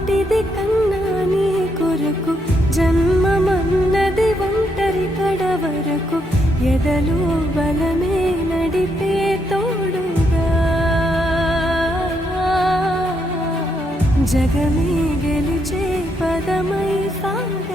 సాటిది కన్నా నీ కొరకు జన్మమన్నది ఒంటరి కడ వరకు ఎదలో బలమే నడిపే తోడుగా జగమే గెలిచే పదమై సాగ